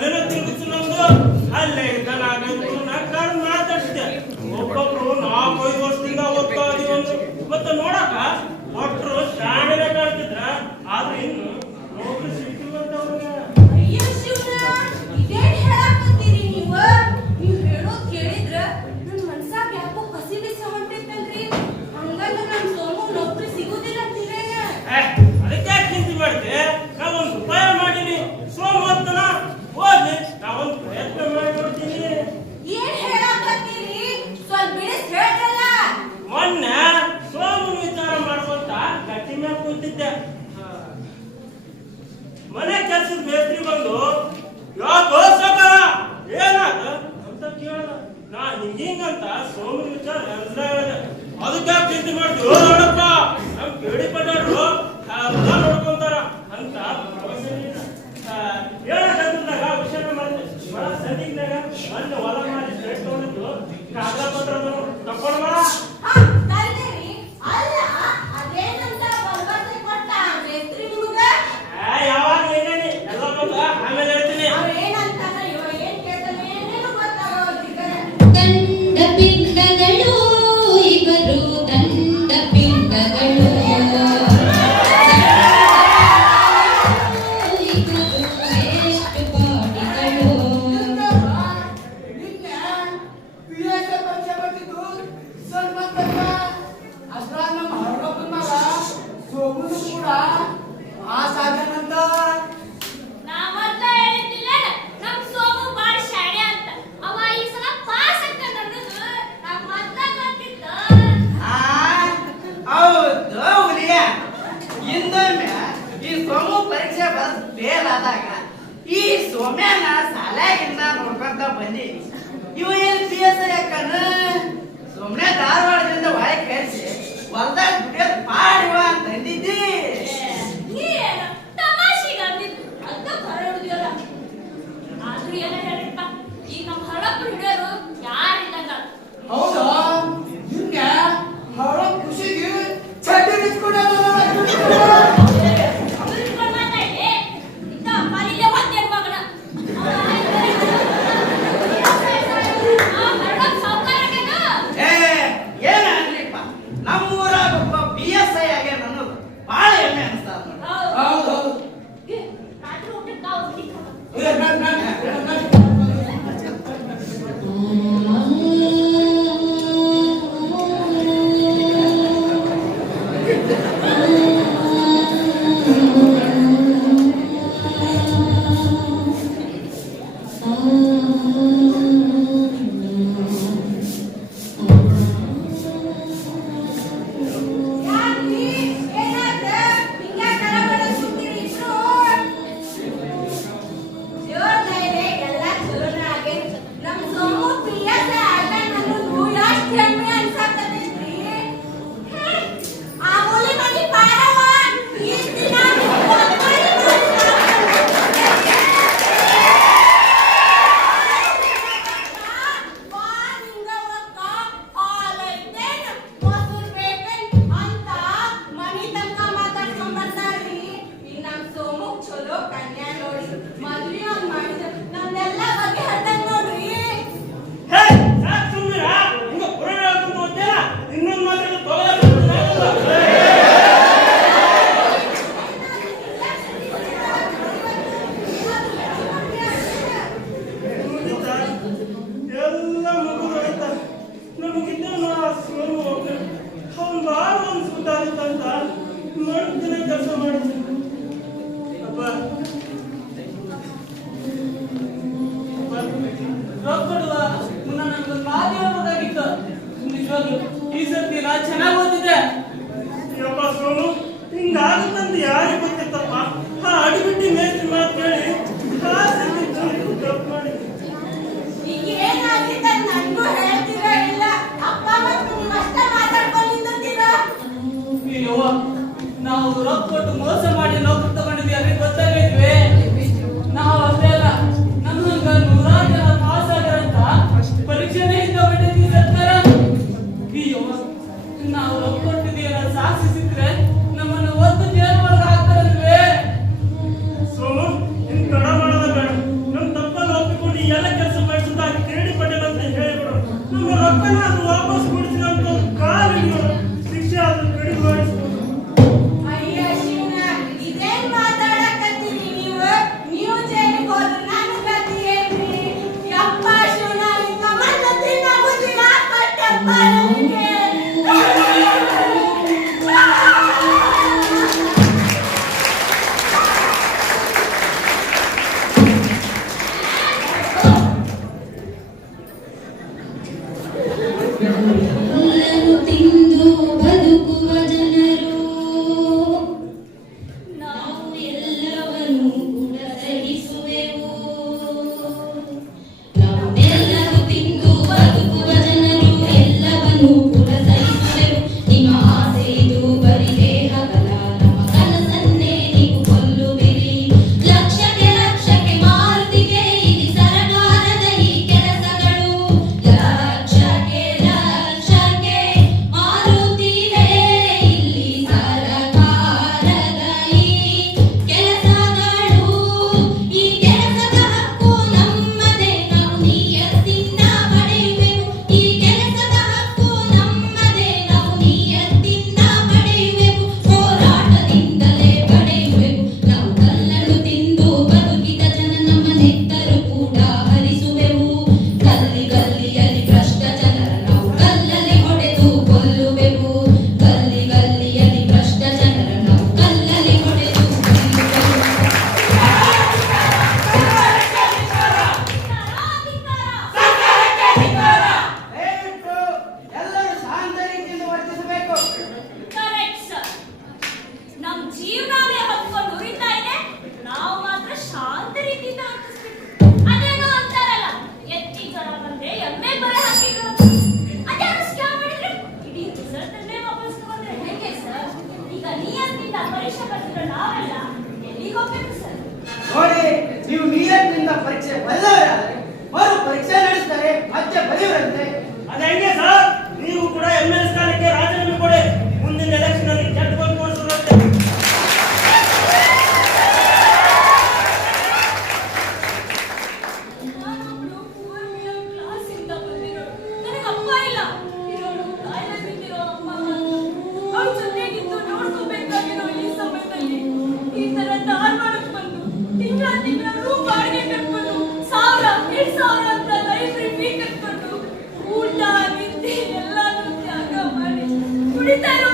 ತಲೆನ ತಿರುಗಿತು ನಮ್ದು. ಅಲ್ಲೇ ಇದ್ದಾನ ಆಗಂತೂ ನಾ ಕಾರಣ ಮಾತಾಡ್ತಿದ್ದೆ. ಒಬ್ಬೊಬ್ರು 4-5 ವರ್ಷದಿಂದ ಓದ್ತಾ ಇದೀವಿ ಮತ್ತೆ ನೋಡಕ ಒಟ್ರು ಶಾಣೆನ ಕಾಣ್ತಿದ್ರ, ಆದ್ರೆ ಇನ್ನು ನೌಕರಿ ಸಿಕ್ಕಿಲ್ವಂತ ಅವ್ರಿಗೆ. ಅಯ್ಯೋ ಶಿವನ, ಇದೇನ್ ಹೇಳಾಕತ್ತೀರಿ ನೀವು? ನೀವ್ ಹೇಳೋದ್ ಕೇಳಿದ್ರ ನನ್ ಮನ್ಸಾಗ ಯಾಕೋ ಕಸಿ ಬಿಸಿ ಹೊಂಟಿತ್ತಲ್ರಿ. ಹಂಗಂದ್ರ ನಮ್ ಸೋಮು ನೌಕರಿ ಸಿಗುದಿಲ್ಲ ಅಂತೀರೇನ? ಅದಕ್ಕೆ ಯಾಕೆ ಚಿಂತೆ ಮಾಡ್ತೆ? ನಾವೊಂದು ಉಪಾಯ ಮಾಡೀನಿ. ಸೋಮ ಓದ್ತಾನ, ಓದಿ ನಾವೊಂದು ಪ್ರಯತ್ನ ಮಾಡಿ ನೋಡ್ತೀನಿ. ಏನ್ ಹೇಳಾಕತ್ತೀರಿ? ಸ್ವಲ್ಪ ಬಿಡಿಸ್ ಹೇಳ್ರಲ್ಲ. ಮೊನ್ನೆ ಸೋಮು ವಿಚಾರ ಮಾಡ್ಕೊಂತ ಗಟ್ಟಿ ಮ್ಯಾಗ ಕೂತಿದ್ದೆ. ಮನೆ ಕೆಲ್ಸದ ಮೇಸ್ತ್ರಿ ಬಂದು ಯಾಕೋ ಸಾಕಾರ ಏನಾದ ಅಂತ ಕೇಳ್ದ. ನಾ ಹಿಂಗಂತ ಸೋಮನ ವಿಚಾರ ಎಲ್ಲ ಹೇಳಿದೆ. ಅದಕ್ಕೆ ಯಾಕೆ ಚಿಂತೆ ಮಾಡ್ತೀವಿ ನೋಡಪ್ಪ, ನಮ್ ಕೇಳಿ ಪಡ್ಯಾಡ್ರು ನೋಡ್ಕೊಂತಾರ ಅಂತ ಹೇಳಕಂದಾಗ ವಿಷಯ ಮಾಡಿದೆ. ಬಹಳ ಸಣ್ಣಿದ್ದಾಗ ಮೊನ್ನೆ ಹೊಲ ಮಾಡಿ ಸ್ಟೇಟ್ ತಗೊಂಡಿದ್ದು ಕಾಗದ ಪತ್ರ ತಕೊಂಡ್ ಬರ. ಹಾ, ತರ್ತೀರಿ. ಅಲ್ಲ, ಅದೇನಂತ ಭರವಸೆ ಕೊಟ್ಟ ಮೇಸ್ತ್ರಿ ನಿಮ್ಗ? ಯಾವಾಗ ಏನೇನಿ ಎಲ್ಲ ಬಂದ ಆಮೇಲೆ ಹೇಳ್ತೀನಿ. ಅವ್ರೇನಂತಾರ ಇವ ಏನ್ ಕೇಳ್ತಾನೆ ಏನೇನು ಗೊತ್ತಾಗೋದಿಲ್ಲ. ದಂಡ ಪಿಂಡಗಳು ಇವರು ದಂಡ ಪಿಂಡಗಳು ಈ ಸೋಮ್ಯಾನ ಸಾಲಾಗಿಂದ ನೋಡ್ಕೊಂತ ಬಂದಿ. ಇವ ಏನ್ PSI ಯಾಕನ ಸುಮ್ನೆ ಧಾರವಾಡದಿಂದ ಒಳಗೆ ಕಳಿಸಿ ಹೊಲ್ದಾಗ ದುಡಿಯೋದ್ ಮಾಡಿವ ಅಂತ ಅಂದಿದ್ದಿ. ತಮಾಷೆಗೆ ಅಂದಿದ್ದು ಅಂತ ಹೊರಡುದಿಲ್ಲ. ಆದ್ರೂ ಏನ ಹೇಳಿಪ್ಪ, ಈಗ ನಮ್ಮ ಹಳಪ್ಪ ಹಿಡಿಯೋರು ಯಾರಿದ್ದಂಗ. ಹೌದಾ? ನಿನ್ನೆ ಹಳ ಖುಷಿಗೆ ಚಡ್ಡಿ ಬಿಚ್ಕೊಂಡು ಈ ಸರ್ತಿ ನಾ ಚೆನ್ನಾಗಿ ಓದಿದ್ದೆ. ಯಪ್ಪ ಸೋನು, ಹಿಂಗಾಗುತ್ತಂತ ಯಾರಿಗೆ ಗೊತ್ತಿತ್ತಪ್ಪ? ಅಡಿಬಿಟ್ಟಿ ಮೇಸ್ತ್ರಿ ಮಾತು ಕೇಳಿ ತಪ್ಪು ಮಾಡಿ. ಈಗ ಏನಾಗಿದೆ ನನಗೂ ಹೇಳ್ತೀರಾ ಇಲ್ಲ? ಅಪ್ಪ ಮತ್ತು ನೀವು ಅಷ್ಟೇ ಮಾತಾಡ್ಕೊಂಡು ನಿಂತಿರ್ತೀರಾ? ಅಯ್ಯವ್ವ, ನಾವು ರೊಕ್ಕ ಕೊಟ್ಟು ಮೋಸ ಮಾಡಿ ನೌಕರಿ ತಗೊಂಡಿದ್ವಿ, ಅವ್ರಿಗೆ ಗೊತ್ತಾಗಿದ್ವಿ. ನಾವು ಅಷ್ಟೇ ಅಲ್ಲ, ನಮ್ಮ ಹಂಗ ನೂರಾರು ಜನ ಪಾಸ್ ಆಗ್ಯಾರಂತ ಪರೀಕ್ಷೆನೇ ಇಂದ ಬಿಟ್ಟಿದ್ವಿ ಸರ್ಕಾರ. ಅಯ್ಯವ್ವ, ನಾವು ರೊಕ್ಕ ಕೊಟ್ಟಿದ್ದೀವಿ ಅನ್ನೋ ಸಾಕ್ಷಿ ಸಿಕ್ಕರೆ ನಮ್ಮನ್ನು ಒಂದು ಜೇಲ್ ಒಳಗೆ ಹಾಕ್ತಾರಲ್ವೇ? ಸೋನು, ನಿನ್ ತಡ ಮಾಡೋದ ಬೇಡ. ನಮ್ ತಪ್ಪ ವಾಪಸ್ ಕೊಡಿಸಿದಂತ ಕಾಲಿಗೆ ಶಿಕ್ಷೆ ಆದ್ರೂ ಕಡಿಮೆ ಮಾಡಿಸ್ಬೋದು. ಅಯ್ಯ ಶಿವನ, ಇದೇನ್ ಮಾತಾಡಕತ್ತೀರಿ ನೀವು? ನೀವು ಜೈಲಿಗೆ ಹೋದ್ರೆ ನನ್ನ ಗತಿ ಏನ್ರಿ? ಯಪ್ಪ ಶಿವನ, ಇಂಥ ಮಣ್ಣು ತಿನ್ನೋ ಬುದ್ಧಿ ಯಾಕ್ ಕೊಟ್ಟಪ್ಪ ನನಗೆ? ಎಲ್ಲರೂ ತಿಂದು ಬದುಕುವ ಜನರು ನಾವು ಎಲ್ಲವನ್ನೂ ಕೂಡ ಸಹಿಸುವೆವು. ನಾವೆಲ್ಲರೂ ತಿಂದು ಬದುಕುವ ಜನರು ಎಲ್ಲವನ್ನೂ ಕೂಡ ಸಹಿಸುವೆವು. ನಿಮ್ಮ ಆಸೆ ಇದು ಬರೀ ದೇಹವಲ್ಲ, ನಮ್ಮ ಕನಸನ್ನೇ ನೀವು ಕೊಲ್ಲುವಿರಿ. ಲಕ್ಷಕ್ಕೆ ಲಕ್ಷಕ್ಕೆ ಮಾರುತ್ತಿದೆ ಇಲ್ಲಿ ಸರಕಾರದ ಈ ಕೆಲಸಗಳು. ಲಕ್ಷಕ್ಕೆ ಲಕ್ಷಕ್ಕೆ ಮಾರುತ್ತಿವೆ ಇಲ್ಲಿ ಸರಕಾರದ ಈ ಕೆಲಸಗಳು. ಈ ಕೆಲಸದ ಹಕ್ಕು ನಮ್ಮದೇ, ನಾವು ನಿಯತ್ತಿಂದ ಪಡೆಯುವೆವು. ಈ ಕೆಲಸದ ಹಕ್ಕು ನಮ್ಮದೇ, ನಾವು ನಿಯತ್ತಿಂದ ಪಡೆಯುವೆವು. ಹೋರಾಟದಿಂದಲೇ ಪಡೆಯುವೆವು. ನಾವು ಕಲ್ಲನ್ನು ತಿಂದು ಬದುಕಿದ ಜನ, ನಮ್ಮ ನೆತ್ತರು ಕೂಡ ಹರಿಸುವೆವು. ಗಲ್ಲಿ ಗಲ್ಲಿಯಲ್ಲಿ ಭ್ರಷ್ಟ ಜನರ ನಾವು ಕಲ್ಲಲ್ಲಿ ಹೊಡೆದು ಕೊಲ್ಲುವೆವು. ಗಲ್ಲಿ ಗಲ್ಲಿಯಲ್ಲಿ ಭ್ರಷ್ಟ ಜನರ ನಾವು ಕಲ್ಲಲ್ಲಿ ಹೊಡೆದು ಕೊಲ್ಲುವೆವು. ದಯವಿಟ್ಟು ಎಲ್ಲರೂ ಶಾಂತ ರೀತಿಯಿಂದ ವರ್ತಿಸಬೇಕು. Correct sir. ನಮ್ ಜೀವನನೇ ಹೊತ್ಕೊಂಡು ಉರಿತಾ ಇದೆ, ನಾವು ಮಾತ್ರ ಶಾಂತ ರೀತಿಯಿಂದ ವರ್ತಿಸ್ಬೇಕು. ಅದೇನೋ ಅಂತಾರಲ್ಲ, ಎತ್ತಿ ಜ್ವರ ಬಂದ್ರೆ ಎಮ್ಮೆ ಬರೆ ಹಾಕಿದ್ರು ಅಂತ. ಅದ್ಯಾರು ಸ್ಕ್ಯಾಮ್ ಮಾಡಿದ್ರೆ ಇಡೀ ರಿಸಲ್ಟ್ ಅನ್ನೇ ವಾಪಸ್ ತಗೊಂಡ್ರೆ ಹೇಗೆ ಸರ್? ಈಗ ನಿಯತ್ತಿಂದ ಪರೀಕ್ಷೆ ಬರ್ತಿರೋ ನಾವೆಲ್ಲ ಎಲ್ಲಿಗೆ ಹೋಗ್ಬೇಕು ಸರ್? ನೋಡಿ, ನೀವು ನಿಯತ್ತಿನಿಂದ ಪರೀಕ್ಷೆ ಬರೆದವರಾದರೆ ಮರು ಪರೀಕ್ಷೆ ನಡೆಸ್ತಾರೆ, ಮತ್ತೆ ಬರೆಯುವಂತೆ. ಅದ್ ಹೆಂಗೆ ಸರ್? ನೀವು ಕೂಡ ML ಸ್ಥಾನಕ್ಕೆ ರಾಜೀನಾಮೆ ಕೊಡಿ. ಮುಂದಿನ ಎಲೆಕ್ಷನ್ ಅಲ್ಲಿ ಕೆಟ್ಟ ಬಂದು ನೋಡಿಸುವಂತೆ. ನಾನೊಬ್ಳು poor middle class ಇಂದ ಬಂದಿರೋಳು. ನನಗೆ ಅಪ್ಪ ಇಲ್ಲ. ಇರೋಳು ಕಾಯಿಲೆ ಬಿದ್ದಿರೋ ಅಮ್ಮ ಮಾತ್ರ. ಅವ್ಳ ಜೊತೆಗಿದ್ದು ನೋಡ್ಕೋಬೇಕಾಗಿರೋ ಈ ಸಮಯದಲ್ಲಿ ಈ ತರ ಧಾರವಾಡಕ್ಕೆ ಬಂದು ತಿಂಗಳ ರೂಮ್ ಬಾಡಿಗೆ ಕಟ್ಕೊಂಡು 1000-2000 ಅಂತ ಲೈಬ್ರರಿ ಫೀ ಕಟ್ಕೊಂಡು ಊಟ ನಿದ್ದೆ ಎಲ್ಲಾನು ತ್ಯಾಗ ಮಾಡಿ ಕುಡಿತಾ ಇರೋ